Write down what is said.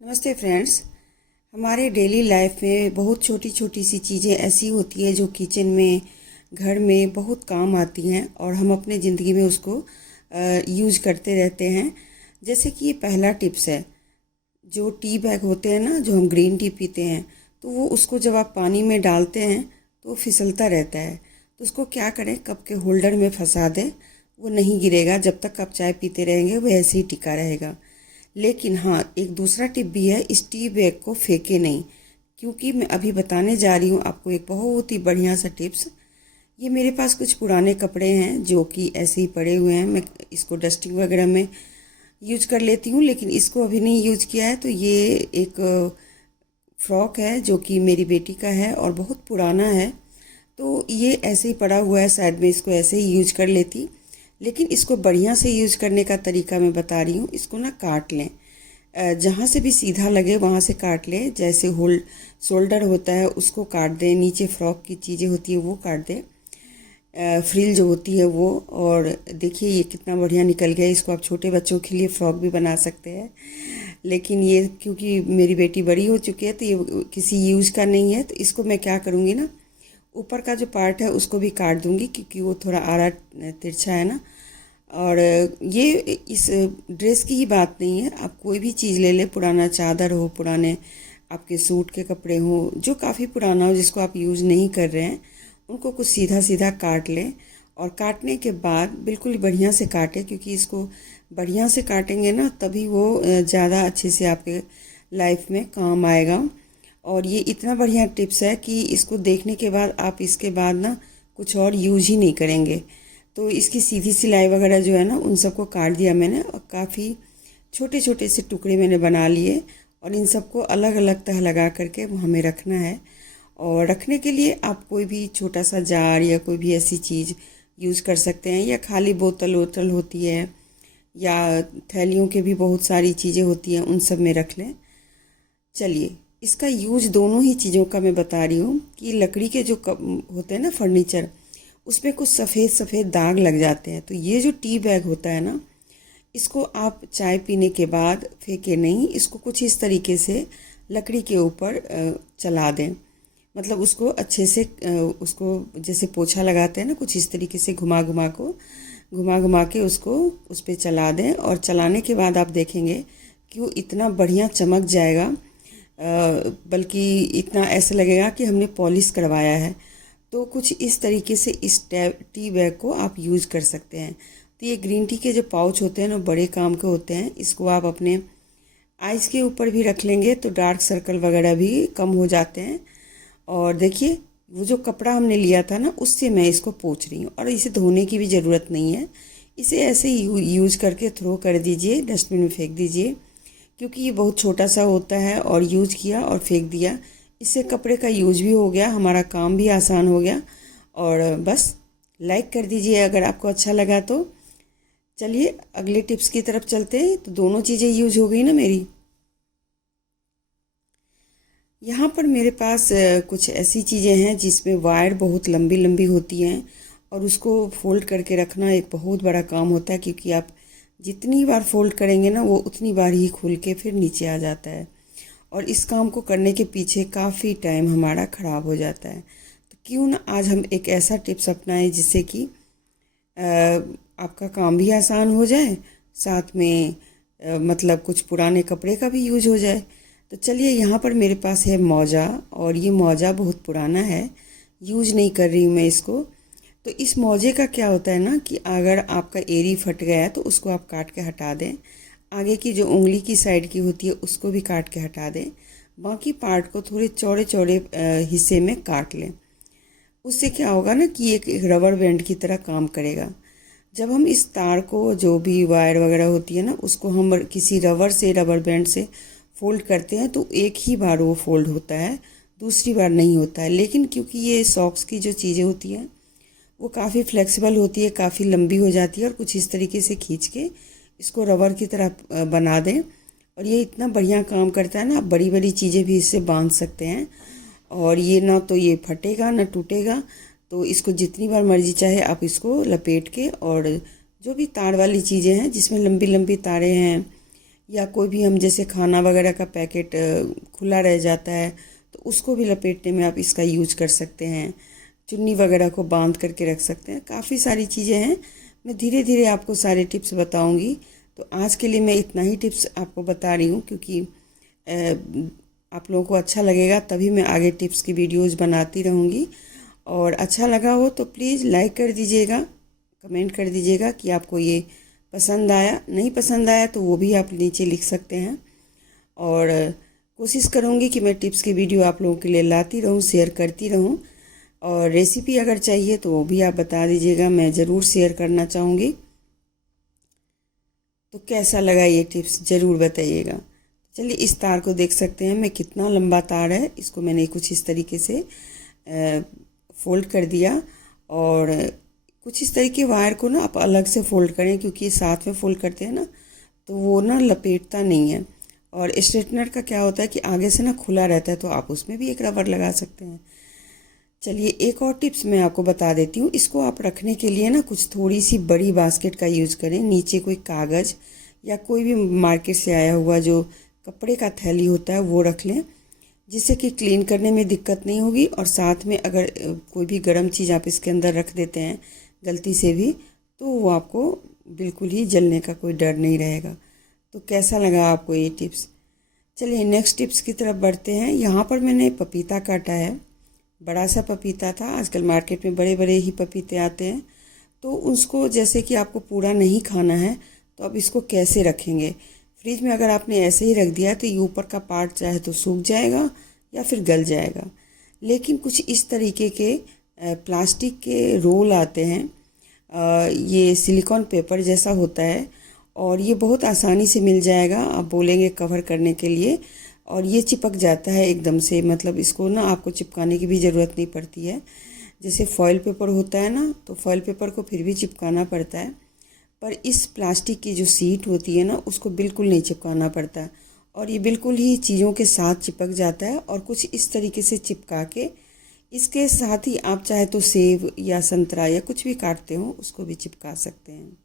नमस्ते फ्रेंड्स। हमारे daily life में बहुत छोटी छोटी सी चीज़ें ऐसी होती है जो किचन में, घर में बहुत काम आती हैं और हम अपने ज़िंदगी में उसको यूज़ करते रहते हैं। जैसे कि ये पहला टिप्स है, जो टी बैग होते हैं ना, जो हम ग्रीन टी पीते हैं, तो वो उसको जब आप पानी में डालते हैं तो फिसलता रहता है। तो उसको क्या करें, कप के होल्डर में फंसा दें। वो नहीं गिरेगा, जब तक आप चाय पीते रहेंगे वो ऐसे ही टिका रहेगा। लेकिन हाँ, एक दूसरा टिप भी है, इस टी बैग को फेंके नहीं, क्योंकि मैं अभी बताने जा रही हूँ आपको एक बहुत ही बढ़िया सा टिप्स। ये मेरे पास कुछ पुराने कपड़े हैं जो कि ऐसे ही पड़े हुए हैं, मैं इसको डस्टिंग वगैरह में यूज कर लेती हूँ, लेकिन इसको अभी नहीं यूज किया है। तो ये एक फ्रॉक है जो कि मेरी बेटी का है और बहुत पुराना है। तो ये ऐसे ही पड़ा हुआ है, शायद मैं इसको ऐसे ही यूज कर लेती, लेकिन इसको बढ़िया से यूज करने का तरीका मैं बता रही हूँ। इसको ना काट लें, जहाँ से भी सीधा लगे वहाँ से काट लें। जैसे होल्ड शोल्डर होता है उसको काट दें, नीचे फ्रॉक की चीज़ें होती है वो काट दें, फ्रिल जो होती है वो। और देखिए ये कितना बढ़िया निकल गया। इसको आप छोटे बच्चों के लिए फ़्रॉक भी बना सकते हैं, लेकिन ये क्योंकि मेरी बेटी बड़ी हो चुकी है तो ये किसी यूज़ का नहीं है। तो इसको मैं क्या करूँगी ना, ऊपर का जो पार्ट है उसको भी काट दूँगी, क्योंकि वो थोड़ा आड़ा तिरछा है ना। और ये इस ड्रेस की ही बात नहीं है, आप कोई भी चीज़ ले लें, पुराना चादर हो, पुराने आपके सूट के कपड़े हो जो काफ़ी पुराना हो, जिसको आप यूज़ नहीं कर रहे हैं, उनको कुछ सीधा सीधा काट लें। और काटने के बाद बिल्कुल बढ़िया से काटें, क्योंकि इसको बढ़िया से काटेंगे ना तभी वो ज़्यादा अच्छे से आपके लाइफ में काम आएगा। और ये इतना बढ़िया टिप्स है कि इसको देखने के बाद आप इसके बाद ना कुछ और यूज ही नहीं करेंगे। तो इसकी सीधी सिलाई वगैरह जो है ना, उन सबको काट दिया मैंने और काफ़ी छोटे छोटे से टुकड़े मैंने बना लिए। और इन सबको अलग अलग तह लगा करके वो हमें रखना है। और रखने के लिए आप कोई भी छोटा सा जार या कोई भी ऐसी चीज़ यूज़ कर सकते हैं, या खाली बोतल वोतल होती है, या थैलियों के भी बहुत सारी चीज़ें होती हैं, उन सब में रख लें। चलिए, इसका यूज दोनों ही चीज़ों का मैं बता रही हूँ। कि लकड़ी के जो होते हैं ना फर्नीचर, उसमें कुछ सफ़ेद सफ़ेद दाग लग जाते हैं। तो ये जो टी बैग होता है ना, इसको आप चाय पीने के बाद फेंके नहीं, इसको कुछ इस तरीके से लकड़ी के ऊपर चला दें। मतलब उसको अच्छे से उसको जैसे पोछा लगाते हैं ना, कुछ इस तरीके से घुमा घुमा के उसको उस पर चला दें। और चलाने के बाद आप देखेंगे कि वो इतना बढ़िया चमक जाएगा, बल्कि इतना ऐसा लगेगा कि हमने पॉलिश करवाया है। तो कुछ इस तरीके से इस टी बैग को आप यूज़ कर सकते हैं। तो ये ग्रीन टी के जो पाउच होते हैं ना, बड़े काम के होते हैं। इसको आप अपने आइज़ के ऊपर भी रख लेंगे तो डार्क सर्कल वगैरह भी कम हो जाते हैं। और देखिए, वो जो कपड़ा हमने लिया था ना, उससे मैं इसको पोंछ रही हूँ। और इसे धोने की भी ज़रूरत नहीं है, इसे ऐसे ही यूज़ करके थ्रो कर दीजिए, डस्टबिन में फेंक दीजिए, क्योंकि ये बहुत छोटा सा होता है। और यूज़ किया और फेंक दिया, इससे कपड़े का यूज भी हो गया, हमारा काम भी आसान हो गया। और बस लाइक कर दीजिए अगर आपको अच्छा लगा तो। चलिए अगले टिप्स की तरफ चलते हैं। तो दोनों चीज़ें यूज हो गई ना मेरी। यहाँ पर मेरे पास कुछ ऐसी चीज़ें हैं जिसमें वायर बहुत लंबी लंबी होती हैं, और उसको फोल्ड करके रखना एक बहुत बड़ा काम होता है, क्योंकि आप जितनी बार फोल्ड करेंगे ना, वो उतनी बार ही खुल के फिर नीचे आ जाता है। और इस काम को करने के पीछे काफ़ी टाइम हमारा ख़राब हो जाता है। तो क्यों ना आज हम एक ऐसा टिप्स अपनाएं जिससे कि आपका काम भी आसान हो जाए, साथ में मतलब कुछ पुराने कपड़े का भी यूज हो जाए। तो चलिए, यहाँ पर मेरे पास है मौजा, और ये मौजा बहुत पुराना है, यूज नहीं कर रही हूँ मैं इसको। तो इस मौजे का क्या होता है ना, कि अगर आपका एरी फट गया है तो उसको आप काट के हटा दें। आगे की जो उंगली की साइड की होती है उसको भी काट के हटा दें। बाकी पार्ट को थोड़े चौड़े चौड़े हिस्से में काट लें। उससे क्या होगा ना कि एक रबर बैंड की तरह काम करेगा। जब हम इस तार को, जो भी वायर वगैरह होती है ना, उसको हम किसी रबर बैंड से फोल्ड करते हैं तो एक ही बार वो फोल्ड होता है, दूसरी बार नहीं होता है। लेकिन क्योंकि ये सॉक्स की जो चीज़ें होती हैं वो काफ़ी फ्लेक्सिबल होती है, काफ़ी लंबी हो जाती है, और कुछ इस तरीके से खींच के इसको रबर की तरह बना दें। और ये इतना बढ़िया काम करता है ना, आप बड़ी बड़ी चीज़ें भी इससे बांध सकते हैं। और ये ना तो ये फटेगा ना टूटेगा। तो इसको जितनी बार मर्जी चाहे आप इसको लपेट के, और जो भी तार वाली चीज़ें हैं जिसमें लंबी लंबी तारें हैं, या कोई भी हम जैसे खाना वगैरह का पैकेट खुला रह जाता है तो उसको भी लपेटने में आप इसका यूज कर सकते हैं। चुन्नी वगैरह को बांध करके रख सकते हैं। काफ़ी सारी चीज़ें हैं, मैं धीरे धीरे आपको सारे टिप्स बताऊंगी। तो आज के लिए मैं इतना ही टिप्स आपको बता रही हूँ, क्योंकि आप लोगों को अच्छा लगेगा तभी मैं आगे टिप्स की वीडियोस बनाती रहूँगी। और अच्छा लगा हो तो प्लीज़ लाइक कर दीजिएगा, कमेंट कर दीजिएगा कि आपको ये पसंद आया। नहीं पसंद आया तो वो भी आप नीचे लिख सकते हैं। और कोशिश करूँगी कि मैं टिप्स की वीडियो आप लोगों के लिए लाती रहूँ, शेयर करती रहूँ। और रेसिपी अगर चाहिए तो वो भी आप बता दीजिएगा, मैं ज़रूर शेयर करना चाहूँगी। तो कैसा लगा ये टिप्स ज़रूर बताइएगा। चलिए, इस तार को देख सकते हैं मैं कितना लंबा तार है। इसको मैंने कुछ इस तरीके से फोल्ड कर दिया, और कुछ इस तरीके वायर को ना आप अलग से फोल्ड करें, क्योंकि ये साथ में फोल्ड करते हैं ना तो वो ना लपेटता नहीं है। और स्ट्रेटनर का क्या होता है कि आगे से ना खुला रहता है, तो आप उसमें भी एक रबर लगा सकते हैं। चलिए, एक और टिप्स मैं आपको बता देती हूँ। इसको आप रखने के लिए ना कुछ थोड़ी सी बड़ी बास्केट का यूज़ करें। नीचे कोई कागज़ या कोई भी मार्केट से आया हुआ जो कपड़े का थैली होता है वो रख लें, जिससे कि क्लीन करने में दिक्कत नहीं होगी। और साथ में अगर कोई भी गर्म चीज़ आप इसके अंदर रख देते हैं गलती से भी, तो वो आपको बिल्कुल ही जलने का कोई डर नहीं रहेगा। तो कैसा लगा आपको ये टिप्स? चलिए, नेक्स्ट टिप्स की तरफ बढ़ते हैं। यहाँ पर मैंने पपीता काटा है, बड़ा सा पपीता था। आजकल मार्केट में बड़े बड़े ही पपीते आते हैं। तो उसको जैसे कि आपको पूरा नहीं खाना है तो अब इसको कैसे रखेंगे? फ्रिज में अगर आपने ऐसे ही रख दिया तो ये ऊपर का पार्ट चाहे तो सूख जाएगा या फिर गल जाएगा। लेकिन कुछ इस तरीके के प्लास्टिक के रोल आते हैं। ये सिलिकॉन पेपर जैसा होता है, और ये बहुत आसानी से मिल जाएगा। आप बोलेंगे कवर करने के लिए, और ये चिपक जाता है एकदम से। मतलब इसको ना आपको चिपकाने की भी ज़रूरत नहीं पड़ती है। जैसे फॉइल पेपर होता है ना, तो फॉइल पेपर को फिर भी चिपकाना पड़ता है, पर इस प्लास्टिक की जो सीट होती है ना उसको बिल्कुल नहीं चिपकाना पड़ता। और ये बिल्कुल ही चीज़ों के साथ चिपक जाता है। और कुछ इस तरीके से चिपका के इसके साथ ही आप चाहे तो सेब या संतरा या कुछ भी काटते हो उसको भी चिपका सकते हैं।